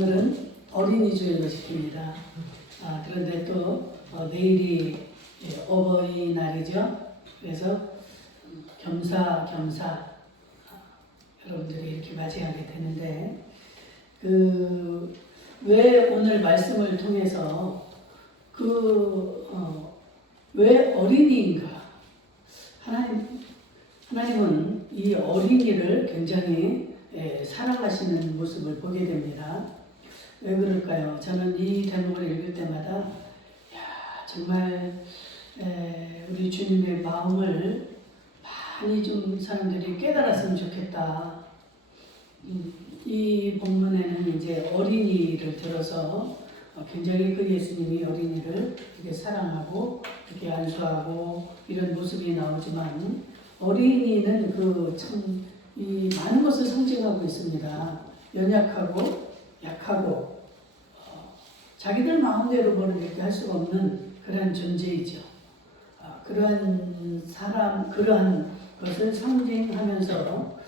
오늘은 어린이 주일로 지킵니다. 그런데 또 내일이 어버이날이죠. 그래서 겸사 여러분들이 이렇게 맞이하게 되는데 왜 오늘 말씀을 통해서 왜 어린이인가? 하나님은 이 어린이를 굉장히 사랑하시는 모습을 보게 됩니다. 왜 그럴까요? 저는 이 대목을 읽을 때마다 정말 우리 주님의 마음을 많이 좀 사람들이 깨달았으면 좋겠다. 이 본문에는 이제 어린이를 들어서 굉장히 그 예수님이 어린이를 이렇게 사랑하고 이렇게 안수하고 이런 모습이 나오지만 어린이는 이 많은 것을 상징하고 있습니다. 연약하고 약하고 자기들 마음대로 뭐를 이렇게 할 수가 없는 그러한 존재이죠. 그러한 것을 상징하면서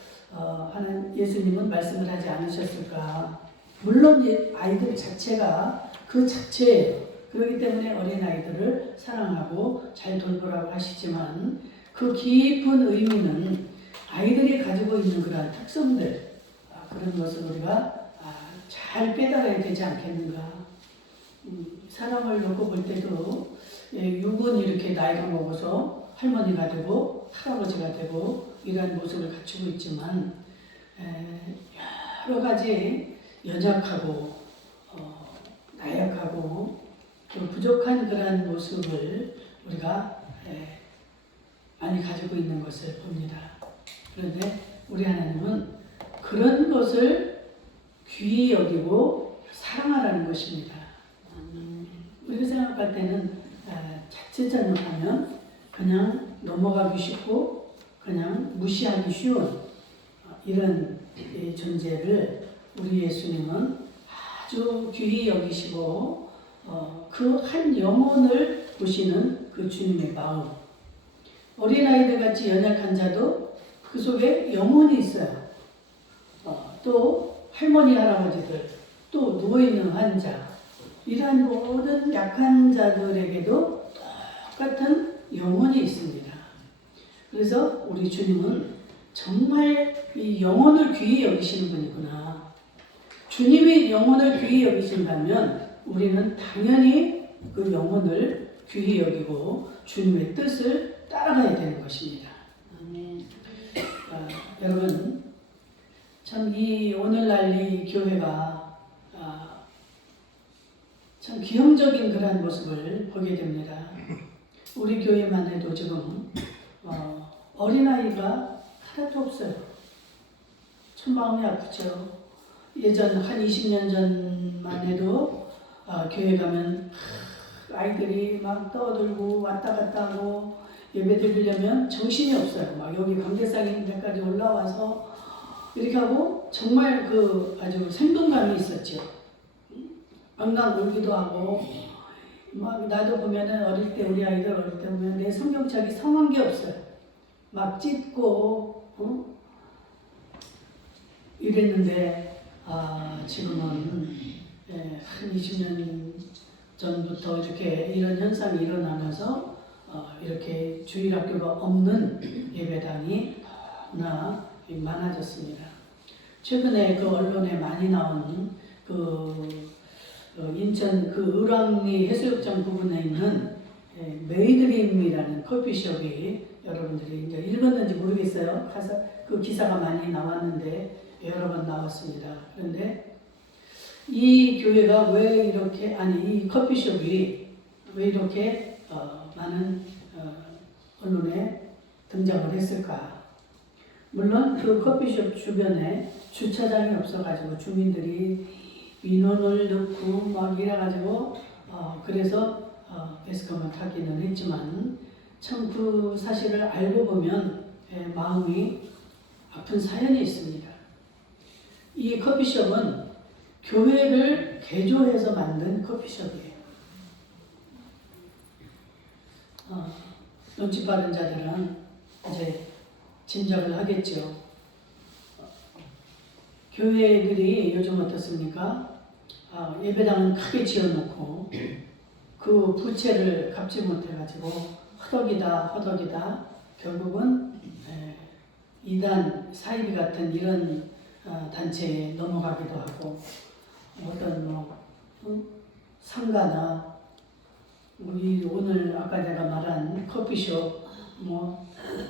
하는 예수님은 말씀을 하지 않으셨을까. 물론 아이들 자체가 그 자체예요. 그렇기 때문에 어린아이들을 사랑하고 잘 돌보라고 하시지만 그 깊은 의미는 아이들이 가지고 있는 그러한 특성들, 그런 것을 우리가 잘 깨달아야 되지 않겠는가. 사람을 놓고 볼 때도 육은 이렇게 나이가 먹어서 할머니가 되고 할아버지가 되고 이러한 모습을 갖추고 있지만 여러 가지 연약하고 나약하고 부족한 그러한 모습을 우리가 많이 가지고 있는 것을 봅니다. 그런데 우리 하나님은 그런 것을 귀히 여기고 사랑하라는 것입니다. 우리가 생각할 때는 자칫 잘못하면 그냥 넘어가기 쉽고 그냥 무시하기 쉬운 이런 존재를 우리 예수님은 아주 귀히 여기시고 그 한 영혼을 보시는 그 주님의 마음. 어린아이들 같이 연약한 자도 그 속에 영혼이 있어요. 또 할머니 할아버지들, 또 누워있는 환자, 이러한 모든 약한 자들에게도 똑같은 영혼이 있습니다. 그래서 우리 주님은 정말 이 영혼을 귀히 여기시는 분이구나. 주님이 영혼을 귀히 여기신다면 우리는 당연히 그 영혼을 귀히 여기고 주님의 뜻을 따라가야 되는 것입니다. 여러분, 참 이 오늘날 이 교회가 참 기형적인 그런 모습을 보게 됩니다. 우리 교회만 해도 지금 어린아이가 하나도 없어요. 참 마음이 아프죠. 예전 한 20년 전만 해도 교회 가면 아이들이 막 떠들고 왔다 갔다 하고 예배 드리려면 정신이 없어요. 막 여기 관계상인 데까지 올라와서 이렇게 하고 정말 아주 생동감이 있었죠. 엉강 울기도 하고 막 나도 보면은 어릴 때 우리 아이들 어릴 때 보면 내 성경책이 성한 게 없어요. 막 찢고 이랬는데 지금은 한 20년 전부터 이렇게 이런 현상이 일어나면서 이렇게 주일학교가 없는 예배당이 너무나 많아졌습니다. 최근에 언론에 많이 나온 인천 을왕리 해수욕장 부근에 있는 메이드림이라는 커피숍이 여러분들이 이제 읽었는지 모르겠어요. 가서 그 기사가 많이 나왔는데 여러 번 나왔습니다. 그런데 이 교회가 왜 이렇게 이 커피숍이 왜 이렇게 많은 언론에 등장을 했을까? 물론 그 커피숍 주변에 주차장이 없어가지고 주민들이 민원을 넣고 막 이래가지고 그래서 베스컴을 타기는 했지만 참 그 사실을 알고 보면 마음이 아픈 사연이 있습니다. 이 커피숍은 교회를 개조해서 만든 커피숍이에요. 눈치 빠른 자들은 이제 짐작을 하겠죠. 교회들이 요즘 어떻습니까? 예배당은 크게 지어놓고 그 부채를 갚지 못해가지고 허덕이다 결국은 이단 사이비 같은 이런 단체에 넘어가기도 하고 어떤 상가나 우리 오늘 아까 내가 말한 커피숍,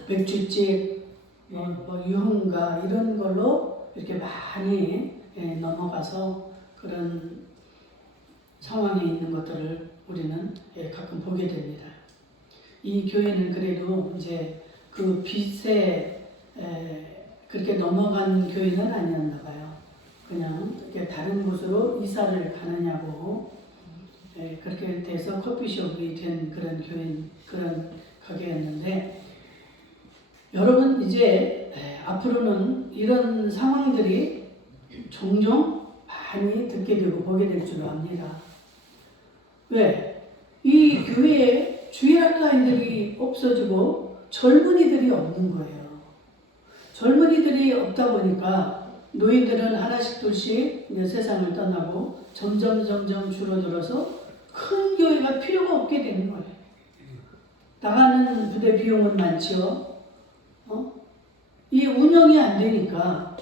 맥주집, 유흥가 이런 걸로 이렇게 많이 넘어가서 그런 상황에 있는 것들을 우리는 가끔 보게 됩니다. 이 교회는 그래도 이제 그 빚에 그렇게 넘어간 교회는 아니었나 봐요. 그냥 이렇게 다른 곳으로 이사를 가느냐고 그렇게 돼서 커피숍이 된 그런 그런 가게였는데 여러분 이제 앞으로는 이런 상황들이 종종 많이 듣게 되고 보게 될 줄 압니다. 왜? 이 교회에 주일학교 아이들이 없어지고 젊은이들이 없는 거예요. 젊은이들이 없다 보니까 노인들은 하나씩 둘씩 이제 세상을 떠나고 점점 줄어들어서 큰 교회가 필요가 없게 되는 거예요. 나가는 부대 비용은 많지요. 이 운영이 안 되니까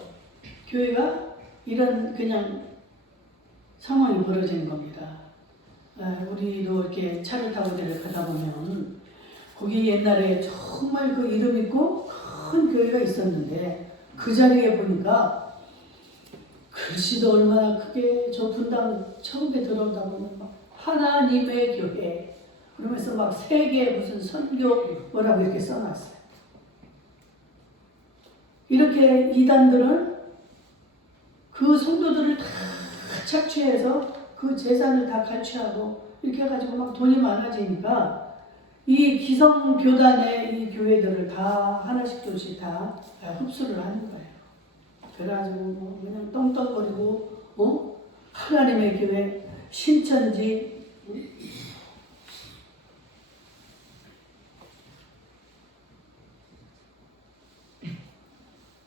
교회가 이런 그냥 상황이 벌어지는 겁니다. 우리도 이렇게 차를 타고 내려가다 보면 거기 옛날에 정말 그 이름 있고 큰 교회가 있었는데 그 자리에 보니까 글씨도 얼마나 크게 저 분당 처음에 들어오다 보면 막 하나님의 교회 그러면서 막 세계 무슨 선교 뭐라고 이렇게 써놨어요. 이렇게 이단들은 그 성도들을 다 착취해서 그 재산을 다 갈취하고 이렇게 해가지고 막 돈이 많아지니까 이 기성교단의 이 교회들을 다 하나씩 둘씩 다 흡수를 하는 거예요. 그래가지고 뭐 그냥 떵떵거리고 하나님의 교회 신천지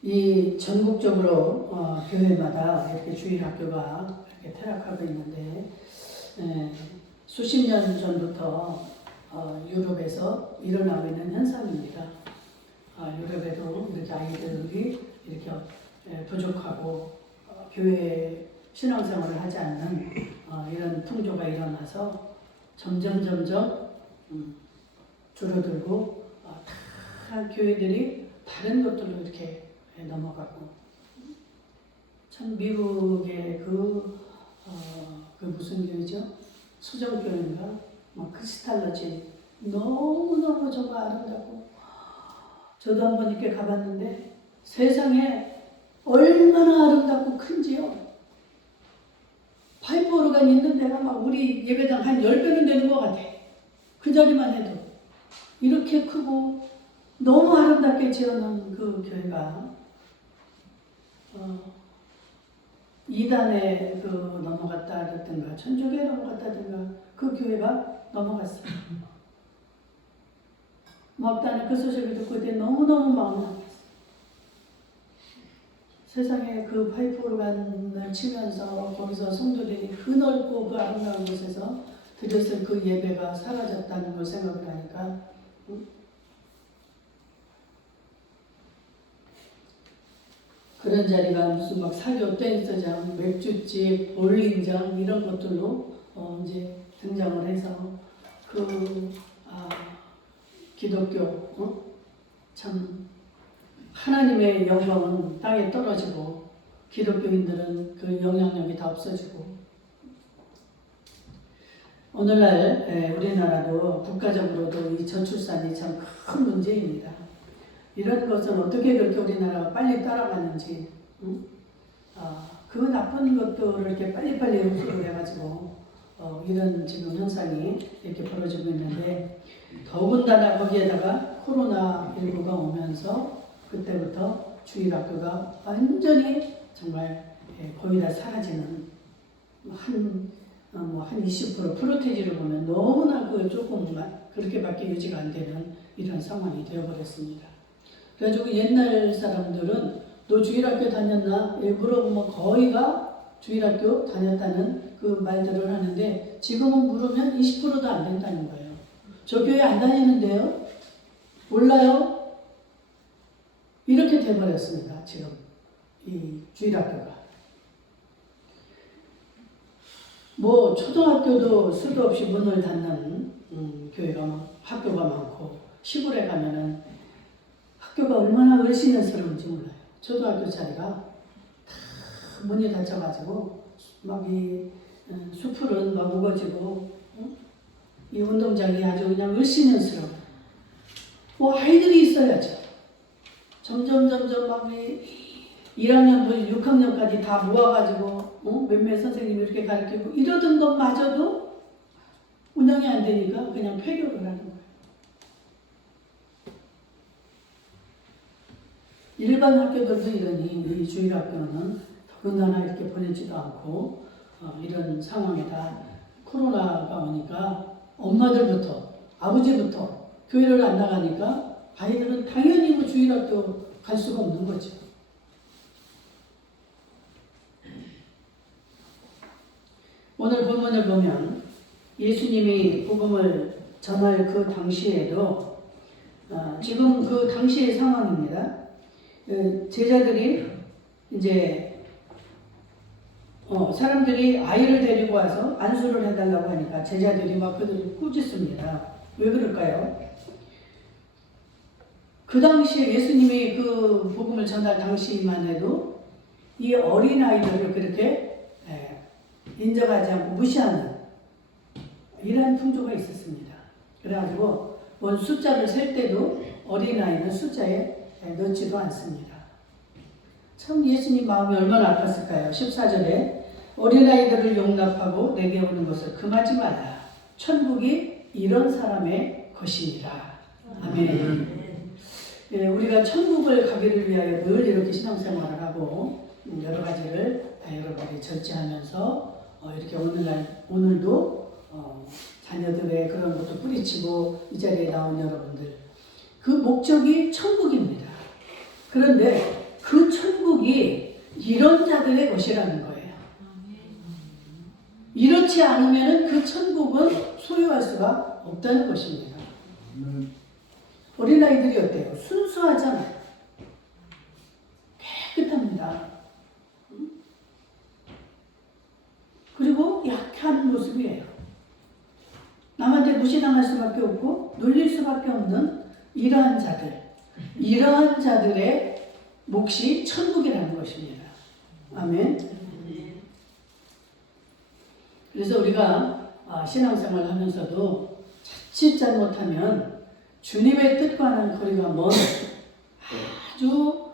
이 전국적으로 교회마다 이렇게 주일학교가 이렇게 타락하고 있는데 수십 년 전부터 유럽에서 일어나고 있는 현상입니다. 유럽에도 이렇게 아이들이 이렇게 부족하고 교회 신앙생활을 하지 않는 이런 풍조가 일어나서 점점 줄어들고 다 교회들이 다른 것들로 이렇게 넘어가고 참 미국의 그 무슨 교회죠? 수정교회인가? 크리스탈러진 너무너무 정말 아름답고 저도 한번 이렇게 가봤는데 세상에 얼마나 아름답고 큰지요. 파이프 오르간 있는 데가 막 우리 예배당 한 10배는 되는 것 같아. 그 자리만 해도 이렇게 크고 너무 아름답게 지어놓은 그 교회가 이단에 넘어갔다든가 천주교에 넘어갔다든가 그 교회가 넘어갔어요. 막다니 그 소식을 듣고 그때 너무너무 마음이 아팠어요. 세상에 그 파이프 오르간을 치면서 거기서 성도들이 그 넓고 그 아름다운 곳에서 드렸을 그 예배가 사라졌다는 걸 생각을 하니까 그런 자리가 무슨 막 사교 댄스장, 맥주집, 볼링장 이런 것들로 이제 등장을 해서 기독교 참 하나님의 영광은 땅에 떨어지고 기독교인들은 그 영향력이 다 없어지고 오늘날 우리나라도 국가적으로도 이 저출산이 참 큰 문제입니다. 이런 것은 어떻게 그렇게 우리나라가 빨리 따라가는지 그 나쁜 것들을 이렇게 빨리빨리 흡수를 해가지고 이런 지금 현상이 이렇게 벌어지고 있는데 더군다나 거기에다가 코로나19가 오면서 그때부터 주일학교가 완전히 정말 거의 다 사라지는 한 20% 프로테지를 보면 너무나 그 조금만 그렇게밖에 유지가 안 되는 이런 상황이 되어버렸습니다. 그래가지고 옛날 사람들은 너 주일학교 다녔나? 물어보면 거의가 주일학교 다녔다는 그 말들을 하는데 지금은 물으면 20%도 안 된다는 거예요. 저 교회 안 다니는데요? 몰라요? 이렇게 돼버렸습니다. 지금 이 주일학교가. 뭐 초등학교도 수도 없이 문을 닫는 학교가 많고 시골에 가면은 학교가 얼마나 을씨년스러운지 몰라요. 초등학교 자리가 다 문이 닫혀가지고 막 이 수풀은 막 우거지고 이 운동장이 아주 그냥 을씨년스러워. 뭐 아이들이 있어야죠. 점점 막 1학년부터 6학년까지 다 모아가지고 몇몇 선생님이 이렇게 가르치고 이러던 것마저도 운영이 안 되니까 그냥 폐교를 하는 거예요. 일반 학교들도 이러니 이 주일학교는 더군다나 이렇게 보내지도 않고 이런 상황에다 코로나가 오니까 엄마들부터 아버지부터 교회를 안 나가니까 아이들은 당연히 뭐 주일학교 갈 수가 없는 거죠. 오늘 본문을 보면 예수님이 복음을 전할 그 당시에도 지금 그 당시의 상황입니다. 제자들이 이제 사람들이 아이를 데리고 와서 안수를 해달라고 하니까 제자들이 막 그들을 꾸짖습니다. 왜 그럴까요? 그 당시에 예수님이 그 복음을 전할 당시만 해도 이 어린아이들을 그렇게 인정하지 않고 무시하는 이런 풍조가 있었습니다. 그래가지고 뭔 숫자를 셀 때도 어린아이는 숫자에 넣지도 않습니다. 참 예수님 마음이 얼마나 아팠을까요? 14절에 어린아이들을 용납하고 내게 오는 것을 금하지 말라. 천국이 이런 사람의 것이니라. 아멘. 우리가 천국을 가기를 위하여 늘 이렇게 신앙생활을 하고 여러 가지를 여러분이 절제하면서 이렇게 오늘도 자녀들의 그런 것도 뿌리치고 이 자리에 나온 여러분들 그 목적이 천국입니다. 그런데 그 천국이 이런 자들의 것이라는 거예요. 이렇지 않으면 그 천국은 소유할 수가 없다는 것입니다. 어린아이들이 어때요? 순수하잖아요. 깨끗합니다. 그리고 약한 모습이에요. 남한테 무시당할 수밖에 없고 놀릴 수밖에 없는 이러한 자들의 몫이 천국이라는 것입니다. 아멘. 그래서 우리가 신앙생활 하면서도 자칫 잘못하면 주님의 뜻과는 거리가 먼 아주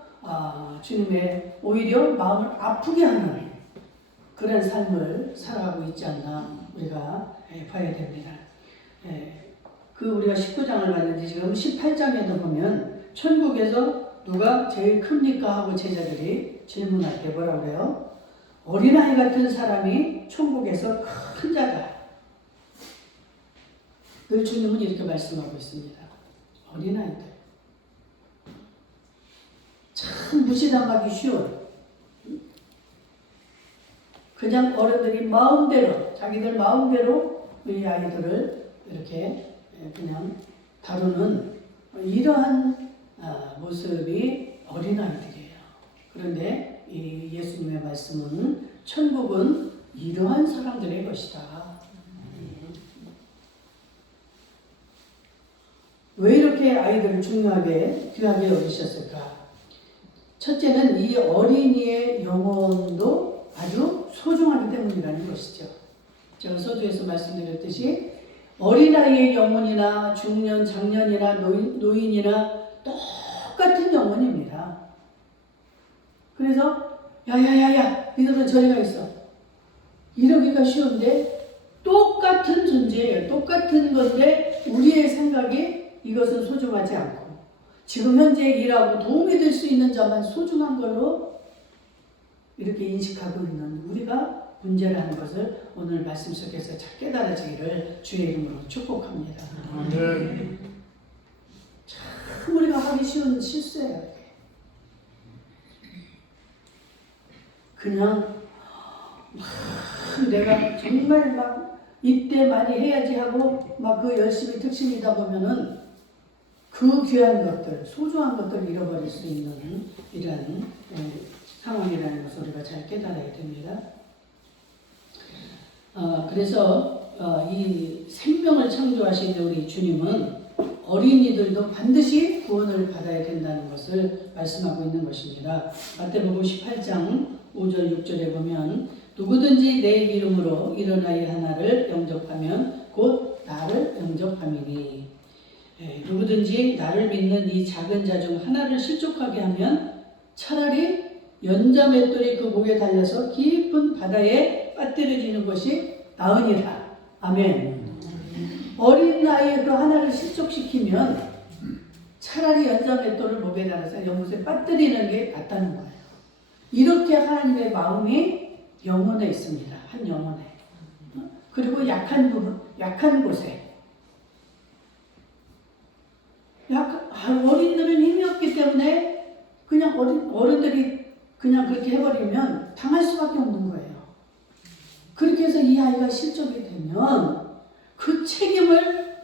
주님의 오히려 마음을 아프게 하는 그런 삶을 살아가고 있지 않나 우리가 봐야 됩니다. 우리가 19장을 봤는데 지금 18장에도 보면 천국에서 누가 제일 큽니까? 하고 제자들이 질문할 때 뭐라고 그래요? 어린아이 같은 사람이 천국에서 큰 자다. 늘 주님은 이렇게 말씀하고 있습니다. 어린아이들. 참 무시당하기 쉬운 그냥 어른들이 마음대로 자기들 마음대로 이 아이들을 이렇게 그냥 다루는 이러한 모습이 어린아이들이에요. 그런데 이 예수님의 말씀은 천국은 이러한 사람들의 것이다. 왜 이렇게 아이들을 중요하게 귀하게 여기셨을까? 첫째는 이 어린이의 영혼도 아주 소중하기 때문이라는 것이죠. 제가 서두에서 말씀드렸듯이 어린아이의 영혼이나 중년, 장년이나 노인이나 똑같은 영혼입니다. 그래서 야야야야 니들은 저리 가 있어. 이러기가 쉬운데 똑같은 존재예요. 똑같은 건데 우리의 생각이 이것은 소중하지 않고 지금 현재 일하고 도움이 될 수 있는 자만 소중한 걸로 이렇게 인식하고 있는 우리가 문제라는 것을 오늘 말씀 속에서 잘 깨달아지기를 주의 이름으로 축복합니다. 네. 참 우리가 하기 쉬운 실수예요. 그냥 내가 정말 막 이때 많이 해야지 하고 막 그 열심히 특심이다 보면은 그 귀한 것들, 소중한 것들을 잃어버릴 수 있는 이런 상황이라는 것을 우리가 잘 깨달아야 됩니다. 그래서 이 생명을 창조하신 우리 주님은 어린이들도 반드시 구원을 받아야 된다는 것을 말씀하고 있는 것입니다. 마태복음 18장 5절 6절에 보면 누구든지 내 이름으로 이런 아이 하나를 영접하면 곧 나를 영접함이니 누구든지 나를 믿는 이 작은 자 중 하나를 실족하게 하면 차라리 연자 맷돌이 그 목에 달려서 깊은 바다에 빠뜨려지는 것이 나으니라. 아멘. 어린 아이의 그 하나를 실족시키면 차라리 연자 맷돌을 목에 달아서 연못에 빠뜨리는 게 낫다는 거예요. 이렇게 하나님의 마음이 영혼에 있습니다. 한 영혼에. 그리고 약한 부분, 약한 곳에. 어린들은 힘이 없기 때문에 그냥 어른들이 그냥 그렇게 해버리면 당할 수밖에 없는 거예요. 그렇게 해서 이 아이가 실족이 되면 그 책임을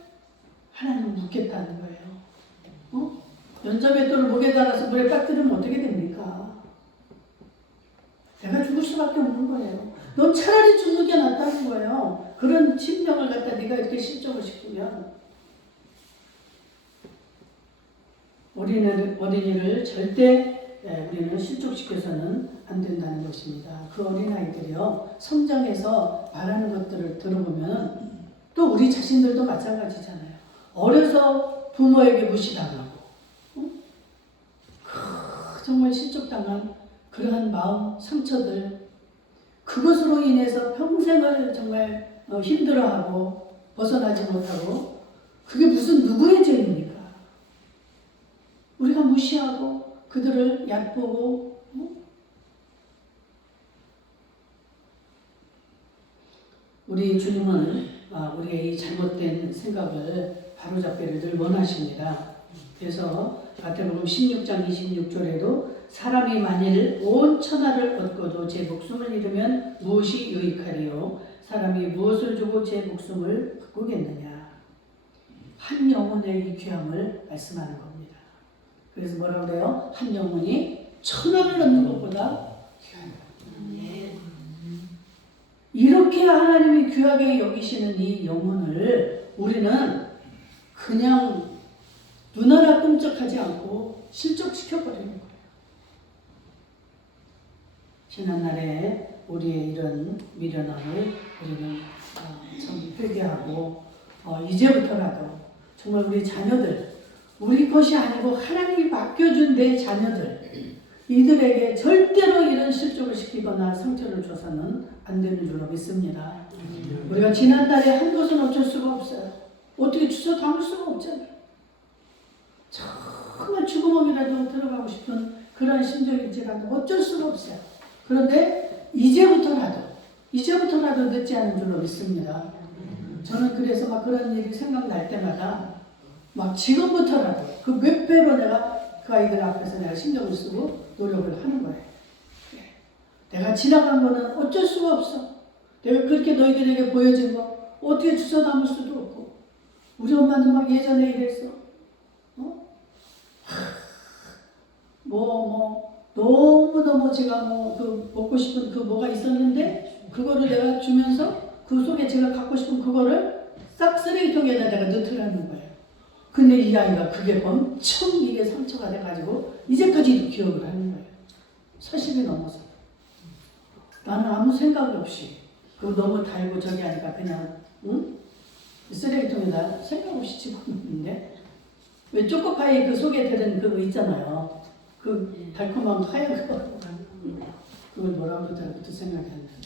하나님 묻겠다는 거예요. 연자맷돌을 목에 달아서 물에 빠뜨리면 어떻게 됩니까? 내가 죽을 수밖에 없는 거예요. 넌 차라리 죽는 게 낫다는 거예요. 그런 심령을 갖다 네가 이렇게 실족을 시키면 어린이를 절대 우리는 실족시켜서는 안 된다는 것입니다. 그 어린아이들이요, 성장해서 말하는 것들을 들어보면 또 우리 자신들도 마찬가지잖아요. 어려서 부모에게 무시당하고 정말 실족당한 그러한 마음, 상처들, 그것으로 인해서 평생을 정말 힘들어하고 벗어나지 못하고, 그게 무슨 누구의 죄입니까? 우리가 무시하고 그들을 얕보고 우리 주님은 우리의 이 잘못된 생각을 바로잡기를 늘 원하십니다. 그래서 마태복음 16장 26절에도 사람이 만일 온 천하를 얻고도 제 목숨을 잃으면 무엇이 유익하리요? 사람이 무엇을 주고 제 목숨을 바꾸겠느냐? 한 영혼의 이 귀함을 말씀하는 겁니다. 그래서 뭐라고 그래요? 한 영혼이 천하를 얻는 것보다 귀하다. 이렇게 하나님이 귀하게 여기시는 이 영혼을 우리는 그냥 눈 하나 끔찍하지 않고 실족시켜버리는 거예요. 지난날에 우리의 이런 미련함을 우리는 참 회개하고 이제부터라도 정말 우리 자녀들, 우리 것이 아니고 하나님이 맡겨준 내 자녀들, 이들에게 절대로 이런 실족을 시키거나 상처를 줘서는 안 되는 줄로 믿습니다. 우리가 지난달에 한 것은 어쩔 수가 없어요. 어떻게 주워 담을 수가 없잖아요. 정말 죽음이라도 들어가고 싶은 그런 심정일지라도 어쩔 수가 없어요. 그런데 이제부터라도 늦지 않은 줄로 믿습니다. 저는 그래서 막 그런 일이 생각날 때마다 막 지금부터라도 그 몇 배로 내가 그 아이들 앞에서 내가 신경을 쓰고 노력을 하는 거예요. 내가 지나간 거는 어쩔 수가 없어. 내가 그렇게 너희들에게 보여진 거 어떻게 주워 담을 수도 없고, 우리 엄마는 막 예전에 이랬어. 너무너무 제가 그 먹고 싶은 그 뭐가 있었는데 그거를 내가 주면서 그 속에 제가 갖고 싶은 그거를 싹 쓰레기통에다 내가 넣더라는 거예요. 근데 이 아이가 그게 엄청 이게 상처가 돼가지고 이제까지도 기억을 하는 거예요. 40이 넘어서. 나는 아무 생각 없이 그거 너무 달고 저기 하니까 그냥 쓰레기통에다 생각 없이 집어넣는데, 왜 초코파이 그 속에 들은 그거 있잖아요. 그 달콤한 하얀 거. 그걸 뭐라고 그러더라도 생각이 안 나요.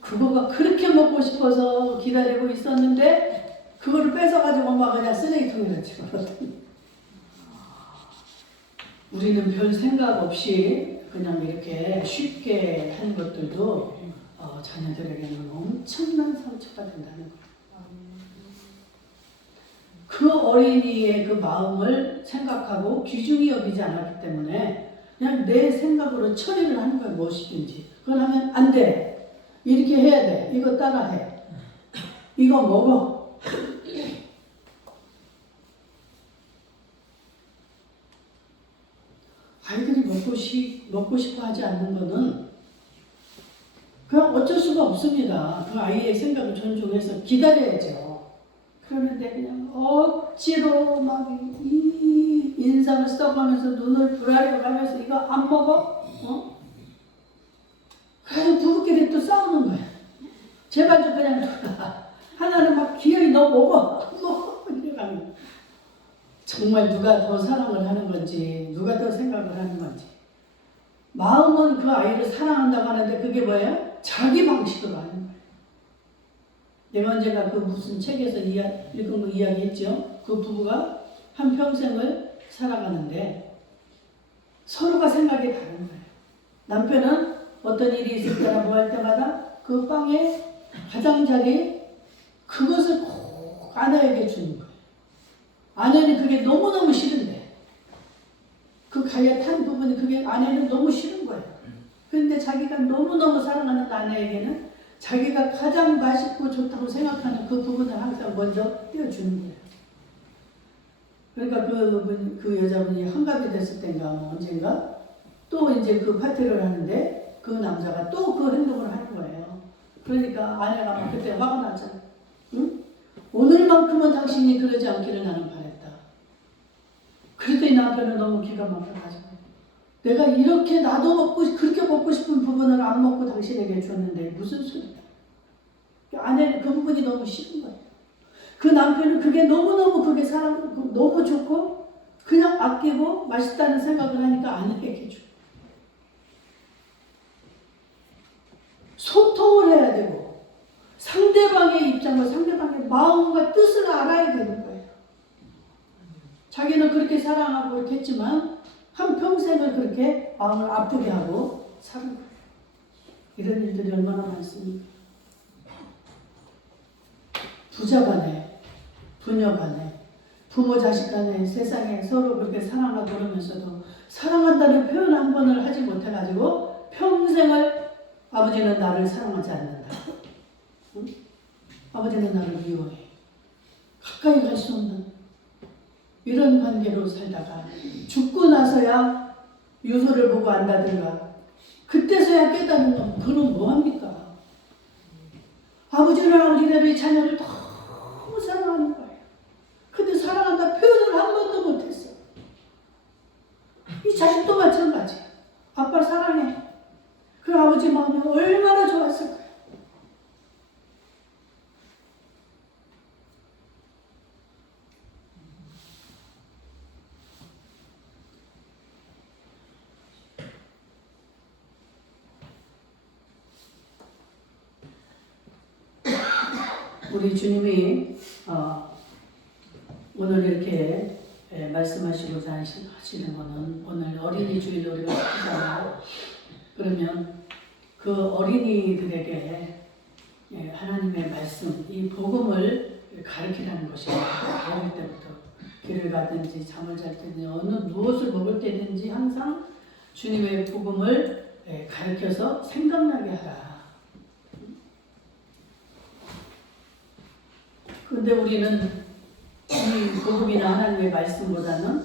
그거가 그렇게 먹고 싶어서 기다리고 있었는데 그거를 뺏어가지고 엄마가 그냥 쓰레기통에다 집어넣더니, 우리는 별 생각 없이 그냥 이렇게 쉽게 하는 것들도 자녀들에게는 엄청난 상처가 된다는 거예요. 그 어린이의 그 마음을 생각하고 귀중히 여기지 않았기 때문에 그냥 내 생각으로 처리를 하는 거예요. 무엇이든지. 그건 하면 안 돼. 이렇게 해야 돼. 이거 따라해. 이거 먹어. 아이들이 먹고 싶어 하지 않는 거는 그냥 어쩔 수가 없습니다. 그 아이의 생각을 존중해서 기다려야죠. 그러는데 그냥 억지로 막 이 인상을 써가면서 눈을 부라려 가면서 이거 안 먹어? 그래서 부부끼리 또 싸우는 거야. 제발 좀 그냥 둬라. 하나는 막 기어이 너 먹어. 안 먹어. 이래가면 정말 누가 더 사랑을 하는 건지 누가 더 생각을 하는 건지 마음은 그 아이를 사랑한다고 하는데 그게 뭐예요? 자기 방식으로 하는 거예요. 내가 언젠가 그 무슨 책에서 읽은 거 이야기했죠. 그 부부가 한평생을 살아가는데 서로가 생각이 다른 거예요. 남편은 어떤 일이 있을 때나 뭐 할 때마다 그 빵에 가장자리 그것을 꼭 아내에게 주는 거예요. 아내는 그게 너무너무 싫은데 그 가야 탄 부분이 그게 아내는 너무 싫은 거예요. 그런데 자기가 너무너무 사랑하는 아내에게는 자기가 가장 맛있고 좋다고 생각하는 그 부분을 항상 먼저 띄워주는 거예요. 그러니까 그 여자분이 환갑이 됐을 때인가 뭐 언젠가 또 이제 그 파티를 하는데 그 남자가 또 그 행동을 하는 거예요. 그러니까 아내가 막 그때 화가 나잖아요. 응? 오늘만큼은 당신이 그러지 않기를 나는 바랬다. 그랬더니 남편은 너무 기가 막혀가지고 내가 이렇게 나도 그렇게 먹고 싶은 부분을 안 먹고 당신에게 줬는데 무슨 소리야. 아내는 그 부분이 너무 싫은 거예요. 그 남편은 그게 너무너무 그게 너무 좋고 그냥 아끼고 맛있다는 생각을 하니까 아내에게 줘. 소통을 해야 되고 상대방의 입장과 상대방의 마음과 뜻을 알아야 되는 거예요. 자기는 그렇게 사랑하고 그렇게 했지만 한평생을 그렇게 마음을 아프게 하고 사는 거예요. 이런 일들이 얼마나 많습니까? 부자 간에, 부녀 간에, 부모 자식 간에 세상에 서로 그렇게 사랑하고 그러면서도 사랑한다는 표현 한 번을 하지 못해가지고 평생을 아버지는 나를 사랑하지 않는다. 응? 아버지는 나를 미워해. 가까이 갈 수 없는 이런 관계로 살다가 죽고 나서야 유서를 보고 안다든가 그때서야 깨닫는 건 그건 뭐합니까? 아버지는 아버지대로 이 자녀를 너무 사랑하는 거예요. 근데 사랑한다 표현을 한 번도 못했어. 이 자식도 마찬가지야. 아빠 사랑해. 그 아버지 마음이 얼마나 좋았을까요? 우리 주님이 오늘 이렇게 말씀하시고자 하시는 것은 오늘 어린이 주일을 우리가 지키잖아요. 그러면 그 어린이들에게 하나님의 말씀, 이 복음을 가르치라는 것입니다. 어릴 때부터 길을 가든지 잠을 잘 때든지 무엇을 먹을 때든지 항상 주님의 복음을 가르쳐서 생각나게 하라. 그런데 우리는 이 복음이나 하나님의 말씀보다는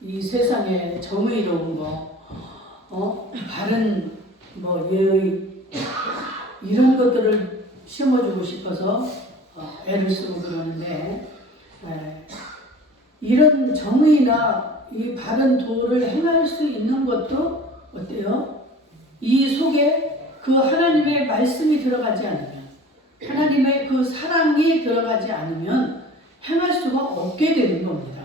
이 세상의 정의로운 거, 바른 예의 이런 것들을 심어주고 싶어서 애를 쓰고 그러는데 이런 정의나 이 바른 도를 행할 수 있는 것도 어때요? 이 속에 그 하나님의 말씀이 들어가지 않으면 하나님의 그 사랑이 들어가지 않으면 행할 수가 없게 되는 겁니다.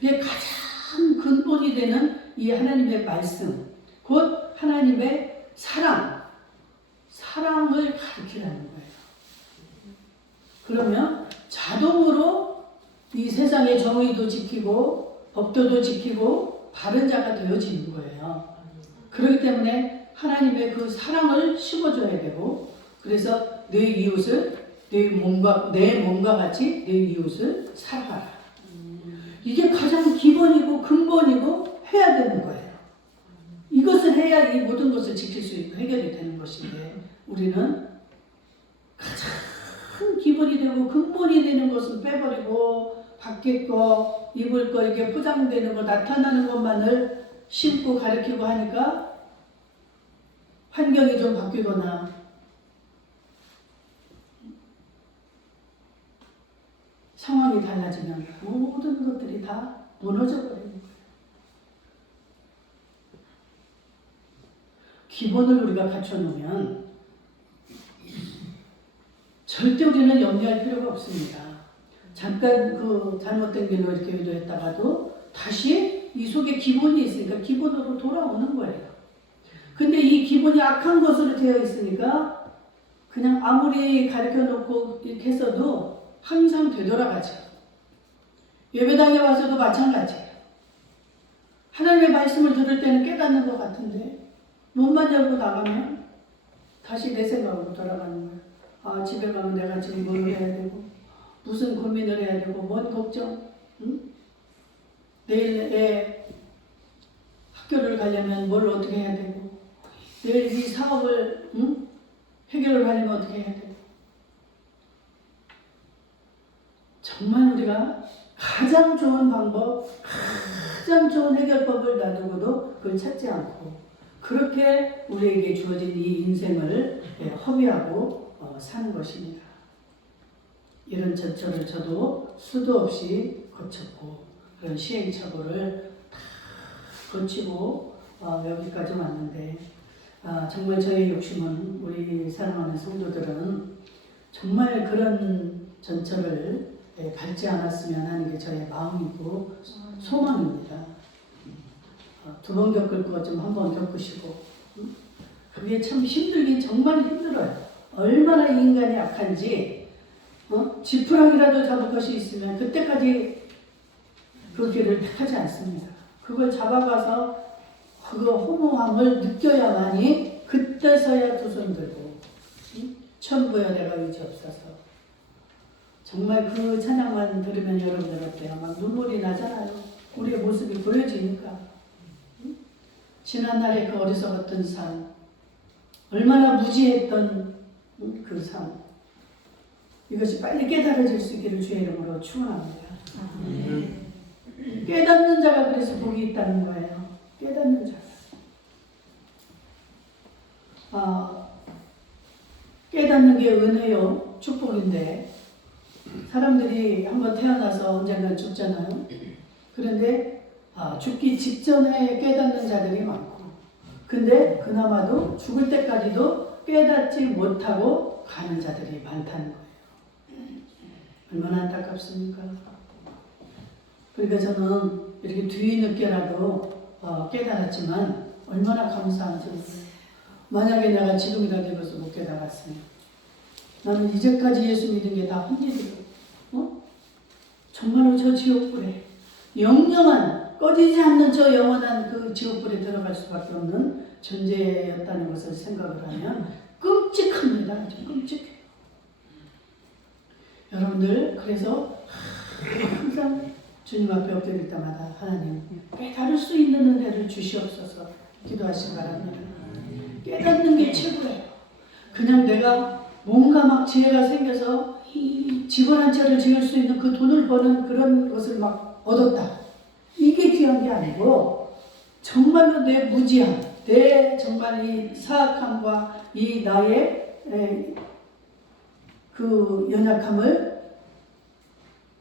이게 가장 근본이 되는 이 하나님의 말씀, 곧 하나님의 사랑을 가르치라는 거예요. 그러면 자동으로 이 세상의 정의도 지키고 법도도 지키고 바른 자가 되어지는 거예요. 그렇기 때문에 하나님의 그 사랑을 심어줘야 되고 그래서 내 이웃을 내 몸과 같이 내 이웃을 사랑하라. 이게 가장 기본이고 근본이고 해야 되는 거예요. 이것을 해야 이 모든 것을 지킬 수 있고 해결이 되는 것인데 우리는 가장 기본이 되고 근본이 되는 것은 빼버리고 밖에 거, 입을 거, 이게 포장되는 거, 나타나는 것만을 심고 가르치고 하니까 환경이 좀 바뀌거나 상황이 달라지면 모든 것들이 다 무너져 버리는 거예요. 기본을 우리가 갖춰놓으면 절대 우리는 염려할 필요가 없습니다. 잠깐 그 잘못된 길로 이렇게 유도했다가도 다시 이 속에 기본이 있으니까 기본으로 돌아오는 거예요. 근데 이 기본이 악한 것으로 되어 있으니까 그냥 아무리 가르쳐 놓고 이렇게 했어도 항상 되돌아가죠. 예배당에 와서도 마찬가지예요. 하나님의 말씀을 들을 때는 깨닫는 것 같은데 문만 열고 나가면 다시 내 생각으로 돌아가는 거예요. 아, 집에 가면 내가 지금 뭘 해야 되고 무슨 고민을 해야 되고 뭔 걱정, 응? 내일 애 학교를 가려면 뭘 어떻게 해야 되고 내일 이 사업을 해결을 하려면 어떻게 해야 되고 정말 우리가 가장 좋은 방법, 가장 좋은 해결법을 놔두고도 그걸 찾지 않고 그렇게 우리에게 주어진 이 인생을 허비하고 사는 것입니다. 이런 전철을 저도 수도 없이 거쳤고 그런 시행착오를 다 거치고 여기까지 왔는데 정말 저의 욕심은 우리 사랑하는 성도들은 정말 그런 전철을 밟지 않았으면 하는 게 저의 마음이고 소망입니다. 두 번 겪을 거 좀 한 번 겪으시고 그게 참 힘들긴 정말 힘들어요. 얼마나 이 인간이 약한지 지푸라기라도 잡을 것이 있으면 그때까지 그 길을 택하지 않습니다. 그걸 잡아가서 그 허무함을 느껴야만이 그때서야 두 손 들고 천부여 내가 의지없어서 정말 그 찬양만 들으면 여러분들 어때요? 막 눈물이 나잖아요. 우리의 모습이 보여지니까. 지난날의 그 어리석었던 삶, 얼마나 무지했던 그 삶, 이것이 빨리 깨달아질 수 있기를 주의 이름으로 축원합니다. 깨닫는 자가 그래서 복이 있다는 거예요. 깨닫는 자가. 깨닫는 게 은혜요, 축복인데 사람들이 한번 태어나서 언젠가 죽잖아요. 그런데 죽기 직전에 깨닫는 자들이 많고 근데 그나마도 죽을 때까지도 깨닫지 못하고 가는 자들이 많다는 거예요. 얼마나 안타깝습니까? 그러니까 저는 이렇게 뒤늦게라도 깨달았지만 얼마나 감사한지 몰라요. 만약에 내가 지금이라도 이것을 못 깨달았으면 나는 이제까지 예수 믿은 게 다 헛일이고 정말로 저 지옥불에 영영한 꺼지지 않는 저 영원한 그 지옥불에 들어갈 수밖에 없는 존재였다는 것을 생각을 하면 끔찍합니다. 아주 끔찍해요. 여러분들 그래서 항상 주님 앞에 엎드릴 때마다 하나님 깨달을 수 있는 은혜를 주시옵소서 기도하시기 바랍니다. 깨닫는 게 최고예요. 그냥 내가 뭔가 막 지혜가 생겨서 이 집을 한 채를 지을 수 있는 그 돈을 버는 그런 것을 막 얻었다. 이게 귀한 게 아니고 정말로 내 무지함, 내 정말 이 사악함과 이 나의 그 연약함을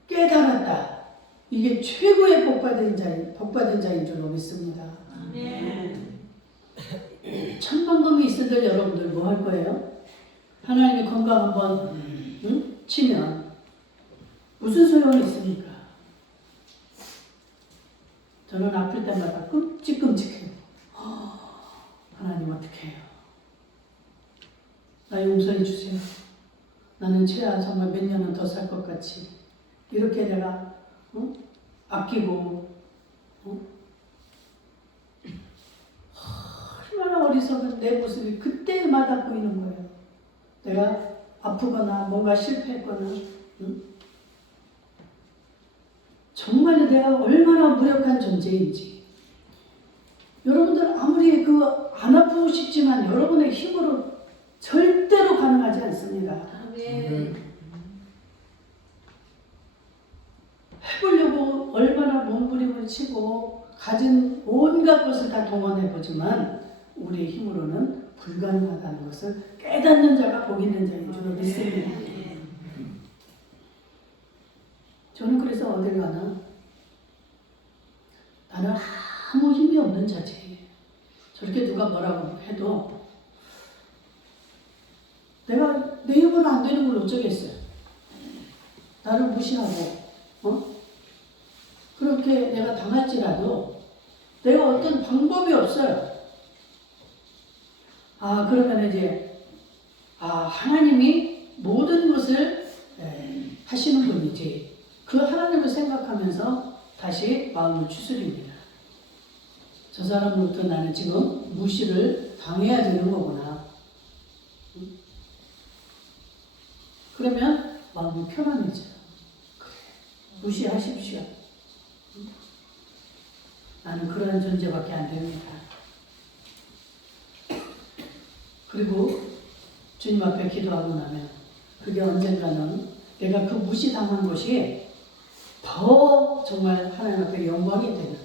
깨달았다. 이게 최고의 복받은 자인 줄로 믿습니다. 천만금이 있은들 여러분들 뭐 할 거예요? 하나님의 건강 한번 치면 무슨 소용이 있습니까? 저는 아플 때마다 끔찍끔찍해요. 하나님 어떻게 해요? 나 용서해 주세요. 나는 최하 정말 몇 년은 더 살 것 같이 이렇게 내가 아끼고 얼마나 어리석은 내 모습이 그때마다 보이는 거예요. 내가 아프거나 뭔가 실패했거나 정말 내가 얼마나 무력한 존재인지 여러분들 아무리 안 아프고 싶지만 여러분의 힘으로 절대로 가능하지 않습니다. 해보려고 얼마나 몸부림을 치고 가진 온갖 것을 다 동원해보지만 우리의 힘으로는 불가능하다는 것을 깨닫는 자가 복 있는 자인 줄 믿습니다. 저는 그래서 어딜 가나 나는 아무 힘이 없는 자지. 저렇게 누가 뭐라고 해도 내가 내 힘으로 안 되는 걸 어쩌겠어요. 나를 무시하고 그렇게 내가 당할지라도 내가 어떤 방법이 없어요. 그러면 이제 하나님이 모든 것을 하시는 분이지. 그 하나님을 생각하면서 다시 마음을 추스립니다. 저 사람으로부터 나는 지금 무시를 당해야 되는 거구나. 그러면 마음이 편안해져요. 그래, 무시하십시오. 나는 그런 존재밖에 안 됩니다. 그리고 주님 앞에 기도하고 나면 그게 언젠가는 내가 그 무시당한 것이 더 정말 하나님 앞에 영광이 되는,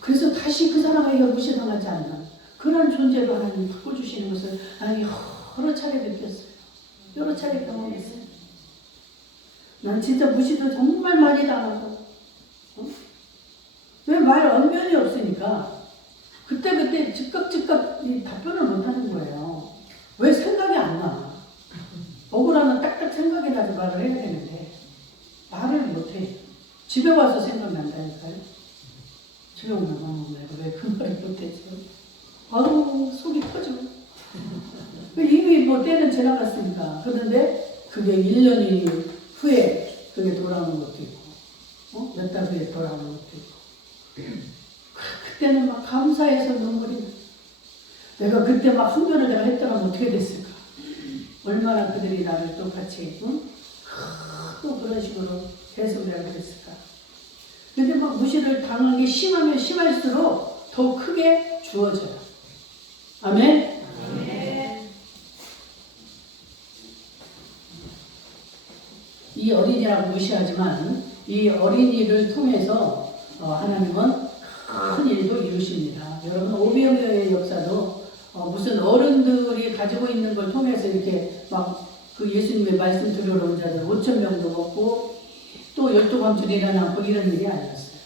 그래서 다시 그 사람에게 무시당하지 않는 그런 존재로 하나님 바꿔주시는 것을 하나님이 여러 차례 느꼈어요. 여러 차례 경험했어요. 난 진짜 무시도 정말 많이 당하고 왜 말 언변이 없으니까 그때 즉각 답변을 못하는 거예요. 왜 생각이 안 나? 억울하면 딱딱 생각이 나서 말을 해야 되는데 말을 못해. 집에 와서 생각난다니까요. 집에 오면 내가 왜 그 말을 못했죠? 속이 터지고 이미 때는 지나갔으니까. 그런데 그게 1년이 후에 그게 돌아오는 것도 있고 몇 달 후에 돌아오는 것도 있고 그때는 막 감사해서 눈물이 나. 내가 그때 막 흥분을 내가 했더라면 어떻게 됐을까? 얼마나 그들이 나를 똑같이 또 그런 식으로 계속 내가 그랬을까? 근데 막 무시를 당하기 심하면 심할수록 더 크게 주어져요. 아멘? 아멘. 이 어린이라고 무시하지만 이 어린이를 통해서 하나님은 큰 일도 이루십니다. 여러분 오병이어의 역사도 무슨 어른들이 가지고 있는 걸 통해서 이렇게 막 그 예수님의 말씀 들으러 온 자들 5,000명도 먹고 또 12광줄 일어나고 이런 일이 아니었어요.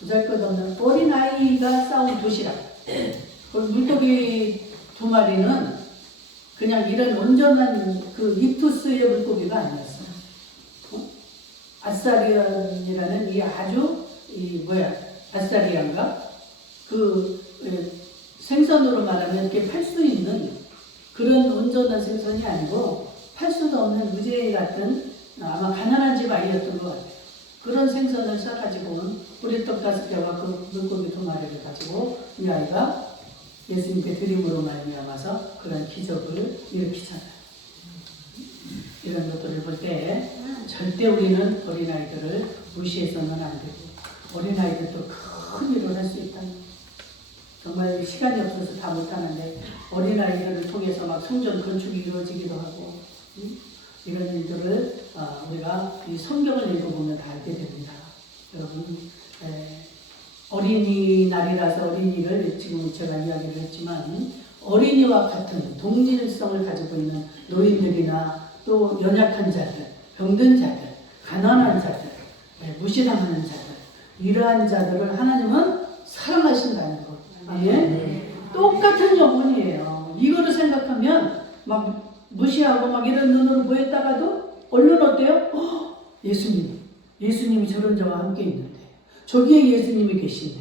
보잘것없는 어린아이가 싸운 도시락. 그 물고기 2마리는 그냥 이런 온전한 그 입투스의 물고기가 아니었어요. 아사리안이라는 아사리안가? 생선으로 말하면 이렇게 팔 수 있는 그런 온전한 생선이 아니고 팔 수도 없는 무지개 같은 아마 가난한 집 아이였던 것 같아요. 그런 생선을 사가지고 온 보리떡 5개와 그 물고기 2마리를 가지고 이 아이가 예수님께 드림으로 말미암아서 그런 기적을 일으키잖아요. 이런 것들을 볼 때 절대 우리는 어린아이들을 무시해서는 안 되고 어린아이들도 큰 일을 할 수 있다는 거예요. 정말 시간이 없어서 다 못하는데 어린아이들을 통해서 막 성전 건축이 이루어지기도 하고 이런 일들을 우리가 이 성경을 읽어보면 다 알게 됩니다. 여러분 어린이날이라서 어린이를 지금 제가 이야기를 했지만 어린이와 같은 동질성을 가지고 있는 노인들이나 또 연약한 자들, 병든 자들, 가난한 자들, 무시당하는 자들 이러한 자들을 하나님은 사랑하신다는 것. 아멘? 예똑같은 영혼이에요. 이거를 생각하면 막 무시하고 막 이런 눈으로 보였다가도 얼른 어때요? 예수님이 저런 자와 함께 있는데 저기에 예수님이 계신데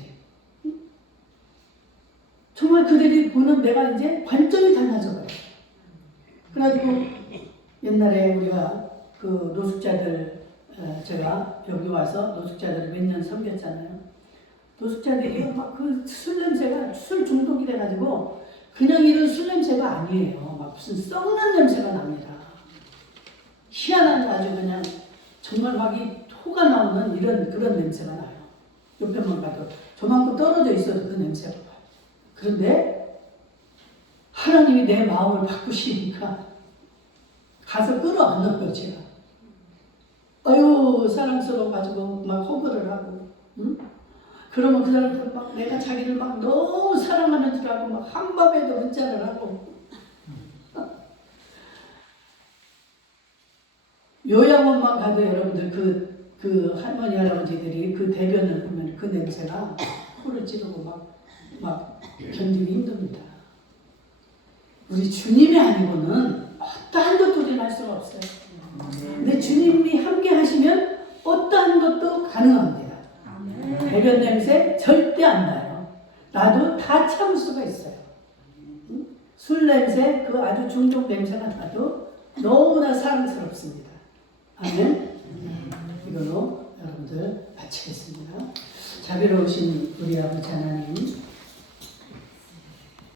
정말 그들이 보는 내가 이제 관점이 달라져요. 그래가지고 옛날에 우리가 그 노숙자들 제가 여기 와서 노숙자들을 몇 년 섬겼잖아요. 노숙자들이 막 그 술 냄새가 술 중독이 돼가지고 그냥 이런 술 냄새가 아니에요. 막 무슨 썩는 냄새가 납니다. 희한한 아주 그냥 정말 막 이 토가 나오는 그런 냄새가 나요. 옆에만 가도 저만큼 떨어져 있어도 그 냄새가 나요. 그런데 하나님이 내 마음을 바꾸시니까 가서 끌어안는 거예요, 제가. 아유, 사랑스러워가지고 막 호구를 하고, 응? 그러면 그 사람들 막 내가 자기를 막 너무 사랑하는 줄 알고 막 한밤에도 문자를 하고. 요양원만 가도 여러분들 그 할머니, 할아버지들이 그 대변을 보면 그 냄새가 코를 찌르고 막 견디기 힘듭니다. 우리 주님이 아니고는 어떠한 것도 우리는 할 수가 없어요. 근데 주님이 함께 하시면 어떠한 것도 가능합니다. 배변 냄새 절대 안 나요. 나도 다 참을 수가 있어요. 술 냄새, 그 아주 중독 냄새가 나도 너무나 사랑스럽습니다. 아멘. 이걸로 여러분들 마치겠습니다. 자비로우신 우리 아버지 하나님,